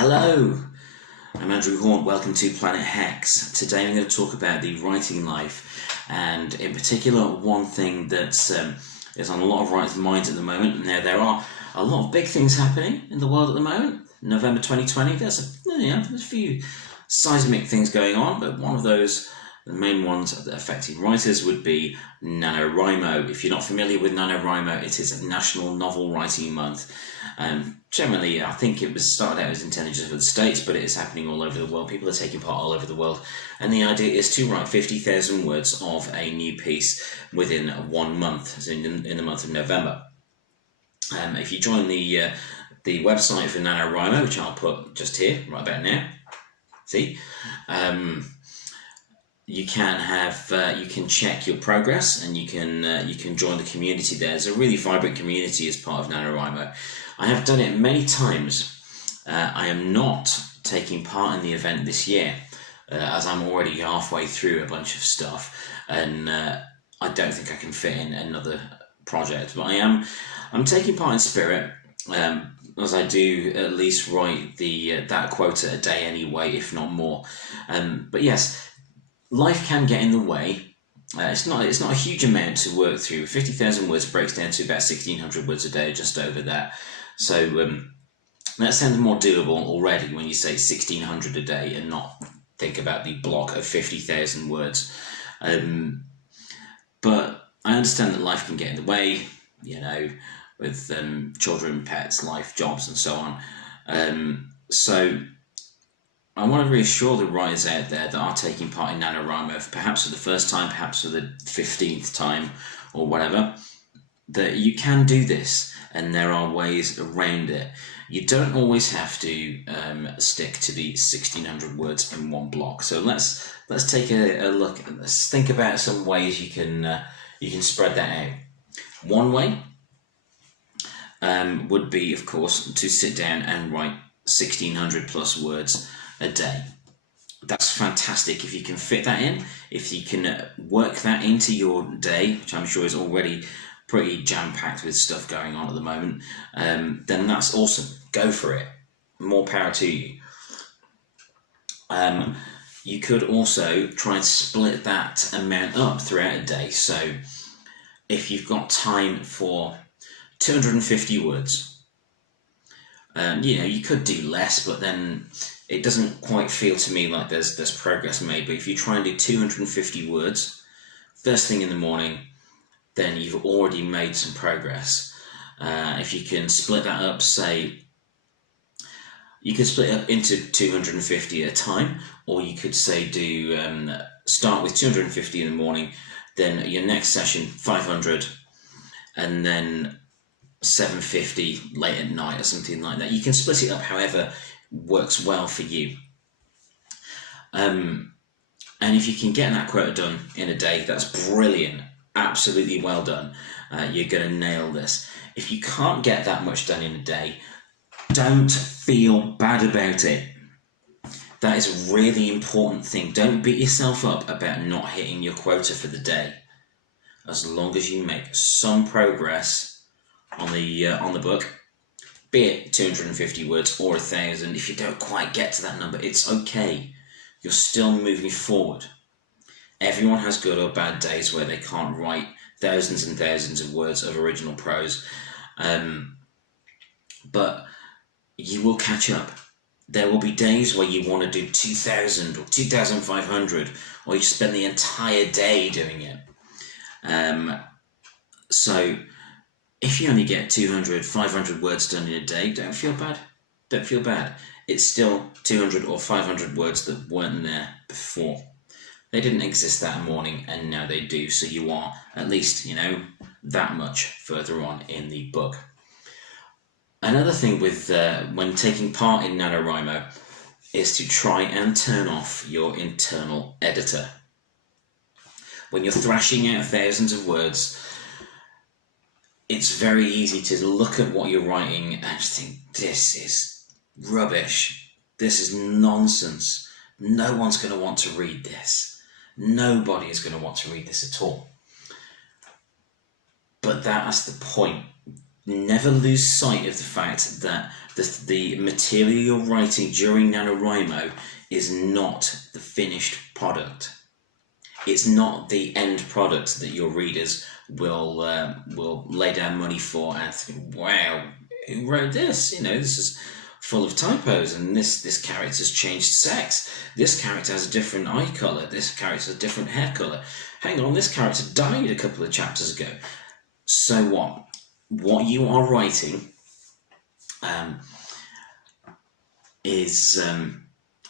Hello, I'm Andrew Horn. Welcome to Planet Hex. Today I'm going to talk about the writing life, and in particular one thing that is on a lot of writers' minds at the moment. Now, there are a lot of big things happening in the world at the moment. November 2020, there's a few seismic things going on, but one of those, the main ones that affecting writers, would be NaNoWriMo. If you're not familiar with NaNoWriMo, it is National Novel Writing Month. Generally, I think it was started out as intended just for the States, but it is happening all over the world. People are taking part all over the world. And the idea is to write 50,000 words of a new piece within 1 month, so in the month of November. If you join the website for NaNoWriMo, which I'll put just here, right about now, see, you can check your progress, and you can join the community there. There's a really vibrant community as part of NaNoWriMo. I have done it many times. I am not taking part in the event this year, as I'm already halfway through a bunch of stuff, and I don't think I can fit in another project. But I'm taking part in spirit, as I do at least write that quota a day anyway, if not more. But yes, life can get in the way. It's not a huge amount to work through. 50,000 words breaks down to about 1,600 words a day, just over that. So that sounds more doable already when you say 1,600 a day and not think about the block of 50,000 words. But I understand that life can get in the way, with children, pets, life, jobs, and so on. So I want to reassure the writers out there that are taking part in NaNoWriMo, perhaps for the first time, perhaps for the 15th time, or whatever, that you can do this, and there are ways around it. You don't always have to stick to the 1,600 words in one block. So let's take a look. Let's think about some ways you can spread that out. One way would be, of course, to sit down and write 1,600 plus words a day. That's fantastic if you can fit that in. If you can work that into your day, which I'm sure is already pretty jam-packed with stuff going on at the moment, then that's awesome. Go for it. More power to you. You could also try and split that amount up throughout a day. So if you've got time for 250 words, you could do less, but then it doesn't quite feel to me like there's progress made. But if you try and do 250 words first thing in the morning, then you've already made some progress. If you can split that up, say, you can split it up into 250 at a time, or you could say start with 250 in the morning, then your next session 500, and then 750 late at night or something like that. You can split it up however works well for you. And if you can get that quota done in a day, that's brilliant. Absolutely well done. You're going to nail this. If you can't get that much done in a day, don't feel bad about it. That is a really important thing. Don't beat yourself up about not hitting your quota for the day. As long as you make some progress on the book, be it 250 words or 1,000, if you don't quite get to that number, it's okay. You're still moving forward. Everyone has good or bad days where they can't write thousands and thousands of words of original prose, but you will catch up. There will be days where you want to do 2,000 or 2,500, or you spend the entire day doing it. So if you only get 200, 500 words done in a day, don't feel bad. Don't feel bad. It's still 200 or 500 words that weren't there before. They didn't exist that morning, and now they do. So you are at least, that much further on in the book. Another thing with when taking part in NaNoWriMo is to try and turn off your internal editor. When you're thrashing out thousands of words, it's very easy to look at what you're writing and just think, this is rubbish. This is nonsense. No one's going to want to read this. Nobody is going to want to read this at all. But that's the point. never lose sight of the fact that the material you're writing during NaNoWriMo is not the finished product. It's not the end product that your readers will lay down money for and think, wow, who wrote this? You know, this is full of typos, and this character's changed sex. This character has a different eye colour. This character has a different hair colour. Hang on, this character died a couple of chapters ago. So what? What you are writing is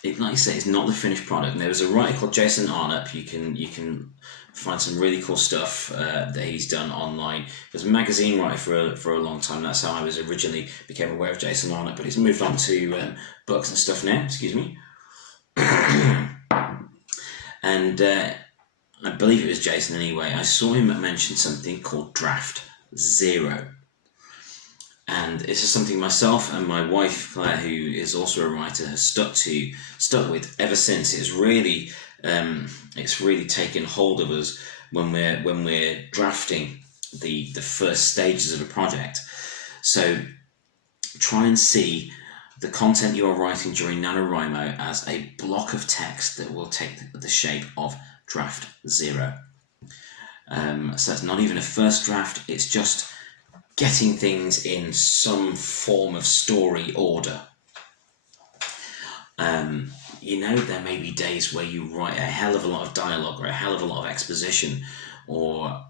like I say, it's not the finished product. And there was a writer called Jason Arnott. You can find some really cool stuff that he's done online. He was a magazine writer for a long time. That's how I was originally became aware of Jason Arnott. But he's moved on to books and stuff now. Excuse me. And I believe it was Jason anyway. I saw him mention something called Draft Zero. And this is something myself and my wife Claire, who is also a writer, has stuck with ever since. It's really taken hold of us when we're drafting the first stages of a project. So try and see the content you are writing during NaNoWriMo as a block of text that will take the shape of Draft Zero. So it's not even a first draft, it's just getting things in some form of story order. You know, there may be days where you write a hell of a lot of dialogue or a hell of a lot of exposition or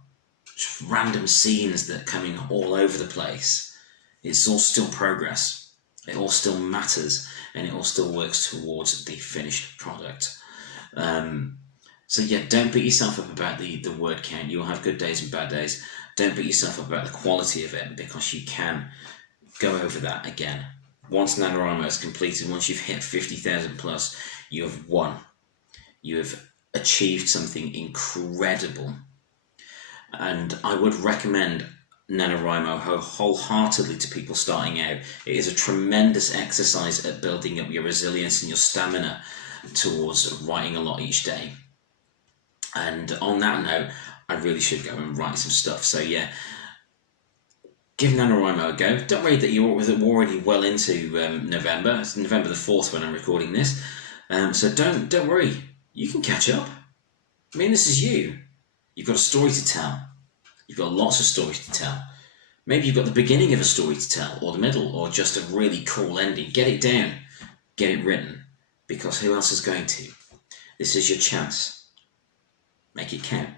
just random scenes that are coming all over the place. It's all still progress. It all still matters, and it all still works towards the finished product. So yeah, don't beat yourself up about the word count. You'll have good days and bad days. Don't beat yourself up about the quality of it, because you can go over that again. Once NaNoWriMo is completed, once you've hit 50,000 plus, you have won. You have achieved something incredible. And I would recommend NaNoWriMo wholeheartedly to people starting out. It is a tremendous exercise at building up your resilience and your stamina towards writing a lot each day. And on that note, I really should go and write some stuff. So yeah, give NaNoWriMo a go. Don't worry that you're already well into November. It's November the 4th when I'm recording this. So don't worry. You can catch up. I mean, this is you. You've got a story to tell. You've got lots of stories to tell. Maybe you've got the beginning of a story to tell, or the middle, or just a really cool ending. Get it down. Get it written. Because who else is going to? This is your chance. Make it count.